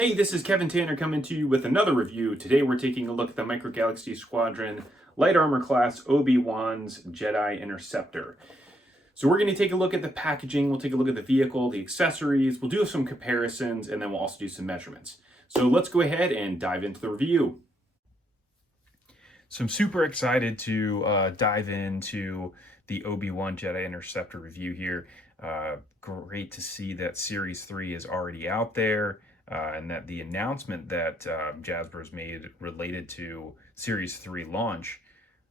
Hey, this is Kevin Tanner coming to you with another review. Today we're taking a look at the Micro Galaxy Squadron Light Armor Class Obi-Wan's Jedi Interceptor. So we're going to take a look at the packaging, we'll take a look at the vehicle, the accessories, we'll do some comparisons, and then we'll also do some measurements. So let's go ahead and dive into the review. So I'm super excited to dive into the Obi-Wan Jedi Interceptor review here. Great to see that Series 3 is already out there. And that the announcement that Jazzber's made related to Series 3 launch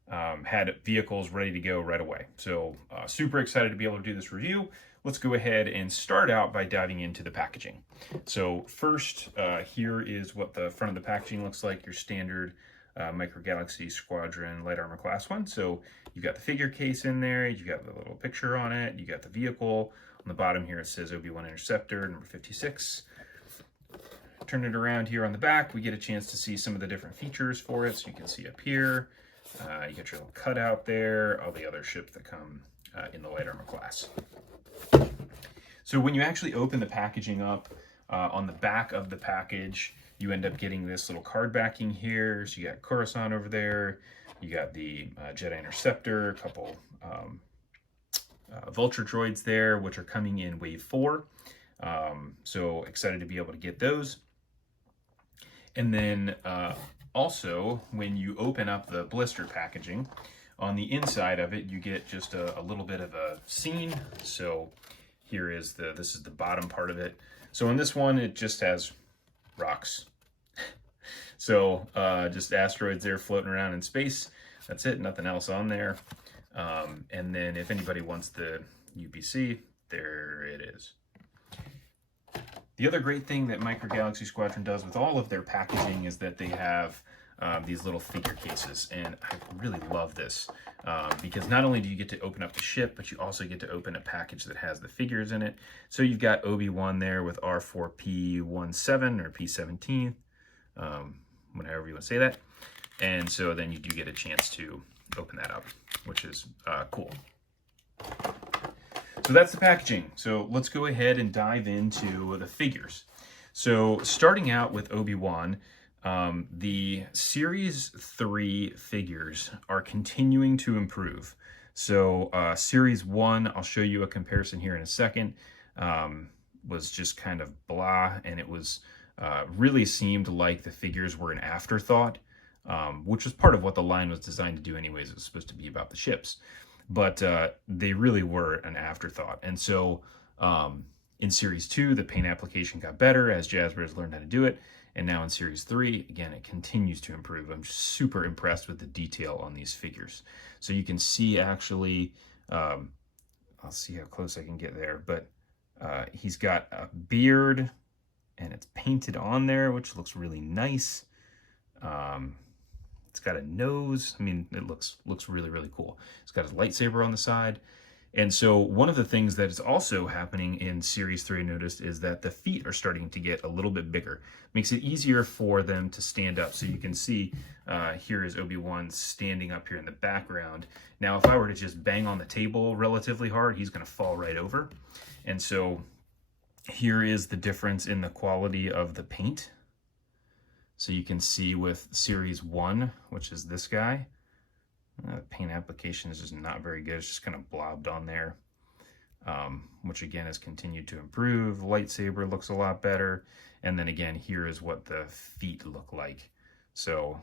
had vehicles ready to go right away. So super excited to be able to do this review. Let's go ahead and start out by diving into the packaging. So first, here is what the front of the packaging looks like, your standard Micro Galaxy Squadron Light Armor Class 1. So you've got the figure case in there, you've got the little picture on it, you got the vehicle. On the bottom here it says Obi-Wan Interceptor, number 56. Turn it around here on the back, we get a chance to see some of the different features for it. So you can see up here, you get your little cutout there, all the other ships that come in the light armor class. So when you actually open the packaging up, on the back of the package, you end up getting this little card backing here. So you got Coruscant over there, you got the Jedi Interceptor, a couple Vulture droids there, which are coming in Wave 4. So excited to be able to get those. And then also, when you open up the blister packaging, on the inside of it, you get just a little bit of a scene. So here is this is the bottom part of it. So in this one, it just has rocks. So just asteroids there floating around in space. That's it, nothing else on there. And then if anybody wants the UPC, there it is. The other great thing that Micro Galaxy Squadron does with all of their packaging is that they have these little figure cases, and I really love this because not only do you get to open up the ship, but you also get to open a package that has the figures in it. So you've got Obi-Wan there with R4P17 or P17, whatever you want to say that. And so then you do get a chance to open that up, which is cool. So that's the packaging. So let's go ahead and dive into the figures. So starting out with Obi-Wan, the Series 3 figures are continuing to improve. So Series 1, I'll show you a comparison here in a second, was just kind of blah, and it was really seemed like the figures were an afterthought, which was part of what the line was designed to do anyways. It was supposed to be about the ships. But they really were an afterthought. And so in Series 2, the paint application got better as Jazzber has learned how to do it. And now in Series 3, again, it continues to improve. I'm just super impressed with the detail on these figures. So you can see actually, I'll see how close I can get there, but he's got a beard and it's painted on there, which looks really nice. It's got a nose. I mean, it looks really, really cool. It's got a lightsaber on the side. And so one of the things that is also happening in Series 3 I noticed is that the feet are starting to get a little bit bigger. Makes it easier for them to stand up. So you can see here is Obi-Wan standing up here in the background. Now, if I were to just bang on the table relatively hard, he's going to fall right over. And so here is the difference in the quality of the paint. So you can see with Series 1, which is this guy, paint application is just not very good. It's just kind of blobbed on there, which again has continued to improve. Lightsaber looks a lot better. And then again, here is what the feet look like. So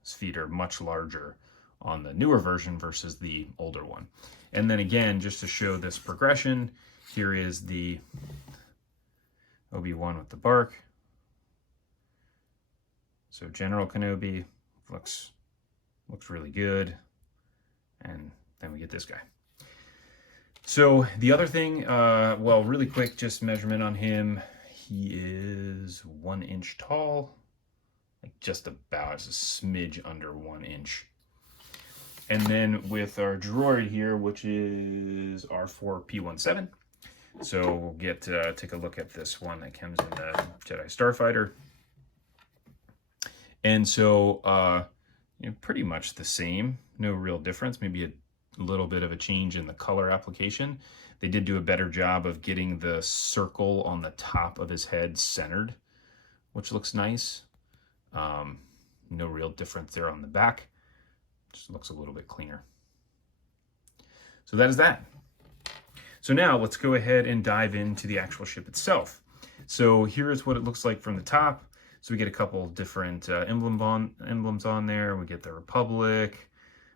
his feet are much larger on the newer version versus the older one. And then again, just to show this progression, here is the Obi-Wan with the bark. So General Kenobi looks really good. And then we get this guy. So the other thing, well, really quick, just measurement on him. He is 1 inch tall, like just about, it's a smidge under 1 inch. And then with our droid here, which is R4P17. So we'll get take a look at this one that comes in the Jedi Starfighter. And so, pretty much the same, no real difference, maybe a little bit of a change in the color application. They did do a better job of getting the circle on the top of his head centered. which looks nice. No real difference there on the back. Just looks a little bit cleaner. So that is that. So now let's go ahead and dive into the actual ship itself. So here's what it looks like from the top. So we get a couple different emblems on there. We get the Republic.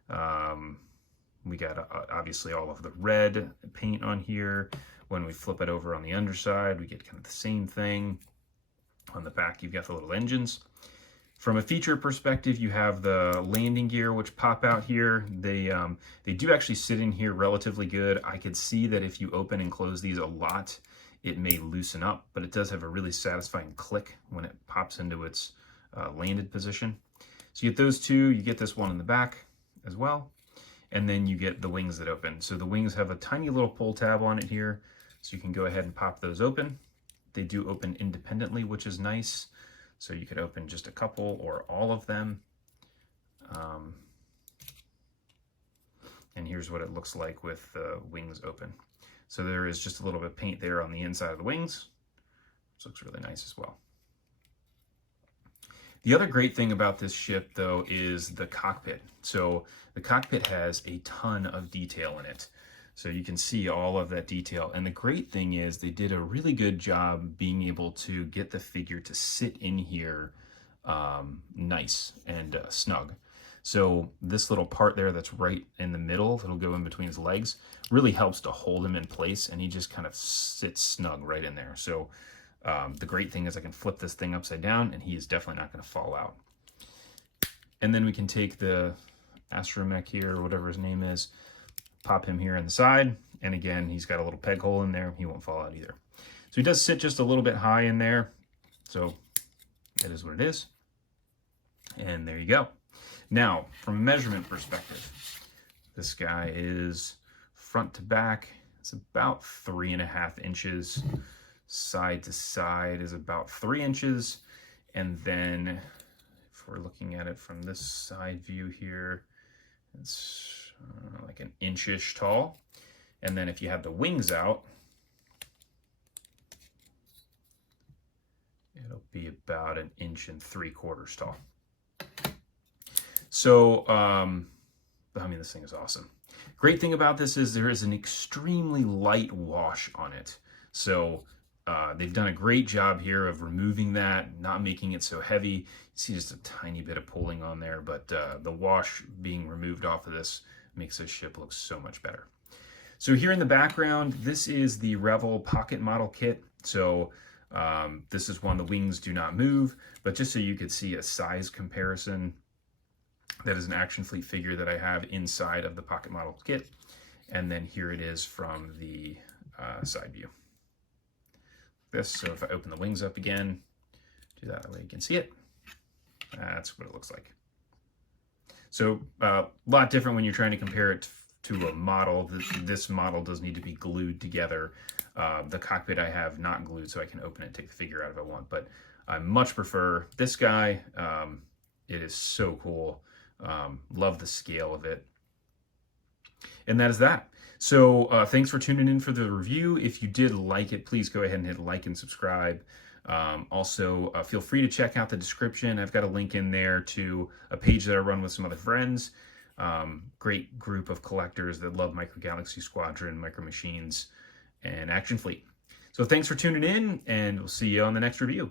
We got obviously all of the red paint on here. When we flip it over on the underside, we get kind of the same thing. On the back, you've got the little engines. From a feature perspective, you have the landing gear, which pop out here. They do actually sit in here relatively good. I could see that if you open and close these a lot, it may loosen up, but it does have a really satisfying click when it pops into its landed position. So you get those two, you get this one in the back as well, and then you get the wings that open. So the wings have a tiny little pull tab on it here, so you can go ahead and pop those open. They do open independently, which is nice. So you could open just a couple or all of them. And here's what it looks like with the wings open. So there is just a little bit of paint there on the inside of the wings, which looks really nice as well. The other great thing about this ship, though, is the cockpit. So the cockpit has a ton of detail in it. So you can see all of that detail. And the great thing is they did a really good job being able to get the figure to sit in here nice and snug. So this little part there that's right in the middle, that'll go in between his legs, really helps to hold him in place, and he just kind of sits snug right in there. So the great thing is I can flip this thing upside down and he is definitely not going to fall out. And then we can take the astromech here, or whatever his name is, pop him here in the side, and again, he's got a little peg hole in there. He won't fall out either. So he does sit just a little bit high in there. So that is what it is. And there you go. Now, from a measurement perspective, this guy is front to back. It's about 3.5 inches. Side to side is about 3 inches. And then if we're looking at it from this side view here, it's like an inch-ish tall. And then if you have the wings out, it'll be about 1 3/4 inches tall. So, I mean, this thing is awesome. Great thing about this is there is an extremely light wash on it. So they've done a great job here of removing that, not making it so heavy. You see just a tiny bit of pulling on there, but the wash being removed off of this makes this ship look so much better. So here in the background, this is the Revel pocket model kit. So this is one, the wings do not move, but just so you could see a size comparison, that is an Action Fleet figure that I have inside of the pocket model kit. And then here it is from the side view. So if I open the wings up again, do that way you can see it. That's what it looks like. So a lot different when you're trying to compare it to a model. This model does need to be glued together. The cockpit I have not glued, so I can open it and take the figure out if I want. But I much prefer this guy. It is so cool. Love the scale of it. And that is that. So thanks for tuning in for the review. If you did like it, please go ahead and hit like and subscribe. Also, feel free to check out the description. I've got a link in there to a page that I run with some other friends. Great group of collectors that love Micro Galaxy Squadron, Micro Machines, and Action Fleet. So thanks for tuning in, and we'll see you on the next review.